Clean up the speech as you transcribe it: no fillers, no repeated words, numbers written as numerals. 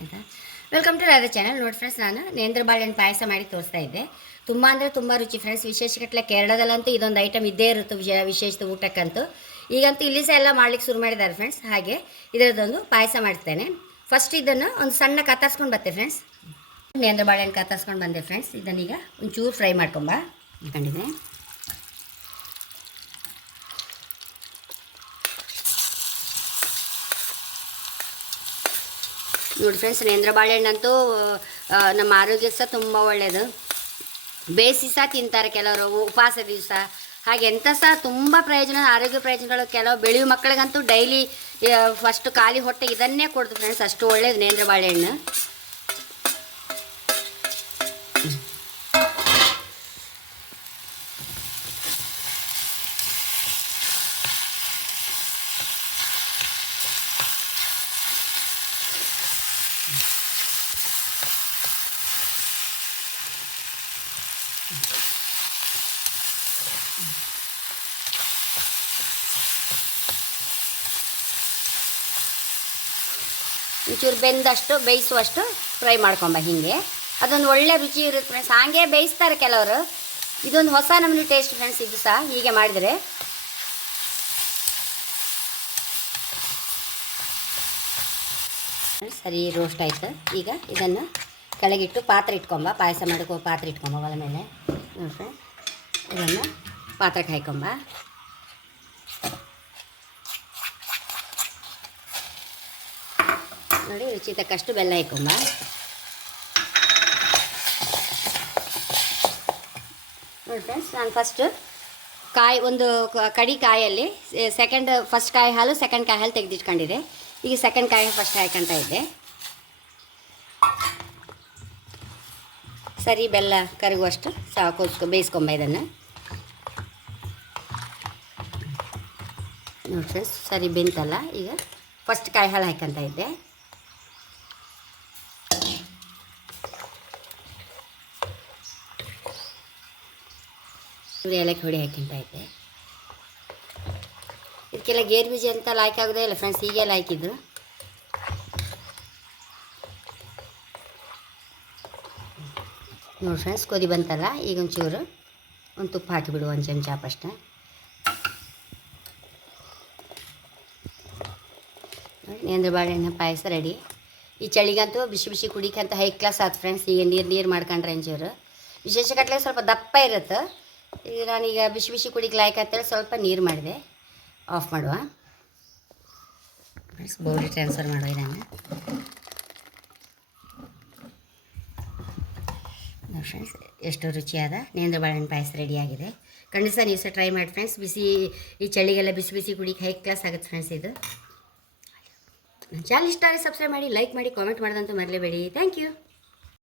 ಆಯಿತಾ. Welcome to Radha channel. ನೋಡಿ friends, ನಾನು ನೇಂದ್ರ ಬಾಳೆಹಣ್ಣು ಪಾಯಸ ಮಾಡಿ ತೋರಿಸ್ತಾ ಇದ್ದೆ. ತುಂಬ ಅಂದರೆ ತುಂಬ ರುಚಿ ಫ್ರೆಂಡ್ಸ್. ವಿಶೇಷಗಟ್ಟಲೆ ಕೇರಳದಲ್ಲಂತೂ ಇದೊಂದು ಐಟಮ್ ಇದ್ದೇ ಇರುತ್ತೆ ವಿಶೇಷದ ಊಟಕ್ಕಂತೂ. ಈಗಂತೂ ಇಲ್ಲಿ ಸಹ ಎಲ್ಲ ಮಾಡ್ಲಿಕ್ಕೆ ಶುರು ಮಾಡಿದ್ದಾರೆ ಫ್ರೆಂಡ್ಸ್. ಹಾಗೆ ಇದರದ್ದೊಂದು ಪಾಯಸ ಮಾಡ್ತೇನೆ. ಫಸ್ಟ್ ಇದನ್ನು ಒಂದು ಸಣ್ಣ ಕತ್ತರಿಸ್ಕೊಂಡು ಬರ್ತೆ ಫ್ರೆಂಡ್ಸ್. ನೇಂದ್ರ ಬಾಳೆಹಣ್ಣು ಕತ್ತರಿಸ್ಕೊಂಡು ಬಂದೆ ಫ್ರೆಂಡ್ಸ್. ಇದನ್ನೀಗ ಒಂಚೂರು ಫ್ರೈ ಮಾಡ್ಕೊಂಬ ಇಟ್ಕೊಂಡಿದ್ದೆ. ನೋಡಿ ಫ್ರೆಂಡ್ಸ್, ನೇಂದ್ರ ಬಾಳೆಹಣ್ಣಂತೂ ನಮ್ಮ ಆರೋಗ್ಯ ಸಹ ತುಂಬ ಒಳ್ಳೆಯದು. ಬೇಯಿಸಿ ಸಹ ತಿಂತಾರೆ ಕೆಲವರು, ಉಪವಾಸ ದಿವಸ. ಹಾಗೆ ಎಂಥ ಸಹ ತುಂಬ ಪ್ರಯೋಜನ, ಆರೋಗ್ಯ ಪ್ರಯೋಜನಗಳು. ಕೆಲವು ಬೆಳೆಯುವ ಮಕ್ಕಳಿಗಂತೂ ಡೈಲಿ ಫಸ್ಟ್ ಖಾಲಿ ಹೊಟ್ಟೆ ಇದನ್ನೇ ಕೊಡ್ತು ಫ್ರೆಂಡ್ಸ್. ಅಷ್ಟು ಒಳ್ಳೇದು ನೇಂದ್ರ ಬಾಳೆಹಣ್ಣು. ಒಂಚೂರು ಬೆಂದಷ್ಟು ಬೇಯಿಸುವಷ್ಟು ಫ್ರೈ ಮಾಡ್ಕೊಂಬ. ಹೀಗೆ ಅದೊಂದು ಒಳ್ಳೆ ರುಚಿ ಇರುತ್ತೆ ಫ್ರೆಂಡ್ಸ್. ಹಾಗೆ ಬೇಯಿಸ್ತಾರೆ ಕೆಲವರು. ಇದೊಂದು ಹೊಸ ನಮೂನೆ ಟೇಸ್ಟ್ ಫ್ರೆಂಡ್ಸ್. ಇದು ಸಹ ಹೀಗೆ ಮಾಡಿದರೆ ಸರಿ ರೋಸ್ಟ್ ಆಯಿತು. ಈಗ ಇದನ್ನು ಕೆಳಗಿಟ್ಟು ಪಾತ್ರೆ ಇಟ್ಕೊಂಬ. ಪಾಯಸ ಮಾಡೋಕ್ಕೋ ಪಾತ್ರೆ ಇಟ್ಕೊಂಬ ಒಲೆ ಮೇಲೆ. ನೋಡಿ, ಇದನ್ನು ಪಾತ್ರಕ್ಕೆ ಹಾಕೊಂಬ. ನೋಡಿ, ರುಚಿ ತಕ್ಕಷ್ಟು ಬೆಲ್ಲ ಹಾಕೊಂಬ. ನೋಡಿ ಫ್ರೆಂಡ್ಸ್, ನಾನು ಫಸ್ಟ್ ಒಂದು ಕಡಿ ಕಾಯಲ್ಲಿ ಫಸ್ಟ್ ಕಾಯಿ ಹಾಲು ಸೆಕೆಂಡ್ ಕಾಯಿ ಹಾಲು ತೆಗೆದಿಟ್ಕೊಂಡಿದ್ದೆ. ಈಗ ಸೆಕೆಂಡ್ ಕಾಯಿ ಫಸ್ಟ್ ಹಾಕೊಂತ ಇದ್ದೆ. ಸರಿ ಬೆಲ್ಲ ಕರಗುವಷ್ಟು ಸಾಕು ಬೇಯಿಸ್ಕೊಂಬ ಇದನ್ನು. ನೋಡಿ ಫ್ರೆಂಡ್ಸ್, ಸರಿ ಬೆಂತಲ್ಲ. ಈಗ ಫಸ್ಟ್ ಕಾಯಿ ಹಾಲು ಹಾಕೊಂತ ಇದ್ದೆ. ಏಲಕ್ಕಿ ಹೊಡಿ ಹಾಕಿಂತ ಇದ್ದೆ. ಇದಕ್ಕೆಲ್ಲ ಗೇರು ಬೀಜ ಅಂತ ಲಾಯ್ಕ್ ಆಗೋದೇ ಇಲ್ಲ ಫ್ರೆಂಡ್ಸ್. ಹೀಗೆಲ್ಲ ಹಾಕಿದ್ರು. ನೋಡಿ ಫ್ರೆಂಡ್ಸ್, ಕೊದಿ ಬಂತಲ್ಲ. ಈಗ ಒಂಚೂರು ಒಂದು ತುಪ್ಪ ಹಾಕಿಬಿಡು, ಒಂದು ಚಮಚ ಫಸ್ಟ್. ನೇಂದ್ರ ಬಾಳೆಹಣ್ಣು ಪಾಯಸ ರೆಡಿ. ಈ ಚಳಿಗಂತೂ ಬಿಸಿ ಬಿಸಿ ಕುಡಿಕಂತ ಹೈ ಕ್ಲಾಸ್ ಆಯ್ತು ಫ್ರೆಂಡ್ಸ್. ಈಗ ನೀರು ಮಾಡ್ಕೊಂಡ್ರೆ ಒಂಚೂರು ವಿಶೇಷ ಕಟ್ಲೆ ಸ್ವಲ್ಪ ದಪ್ಪ ಇರುತ್ತೆ. ಈಗ ನಾನೀಗ ಬಿಸಿ ಬಿಸಿ ಕುಡಿಗೆ ಲಾಯ್ಕ್ ಅಂತೇಳಿ ಸ್ವಲ್ಪ ನೀರು ಮಾಡಿದೆ. ಆಫ್ ಮಾಡುವ ಫ್ರೆಂಡ್ಸ್. ಬೌಲ್ ಟ್ರಾನ್ಸ್ಫರ್ ಮಾಡುವ ಇದನ್ನು. ನೋಡಿ ಫ್ರೆಂಡ್ಸ್, ಎಷ್ಟು ರುಚಿಯಾದ ನೇಂದ್ರ ಬಾಳೆಹಣ್ಣು ಪಾಯಸ ರೆಡಿಯಾಗಿದೆ. ಖಂಡಿತ ನೀವು ಸಹ ಟ್ರೈ ಮಾಡಿ ಫ್ರೆಂಡ್ಸ್. ಈ ಚಳಿಗೆಲ್ಲ ಬಿಸಿ ಬಿಸಿ ಕುಡಿಗೆ ಹೈ ಕ್ಲಾಸ್ ಆಗುತ್ತೆ ಫ್ರೆಂಡ್ಸ್ ಇದು. ನನ್ನ ಚಾನಲ್ ಇಷ್ಟ ಆದರೆ ಸಬ್ಸ್ಕ್ರೈಬ್ ಮಾಡಿ, ಲೈಕ್ ಮಾಡಿ, ಕಾಮೆಂಟ್ ಮಾಡೋದಂತೂ ಮರಲೇಬೇಡಿ. Thank you.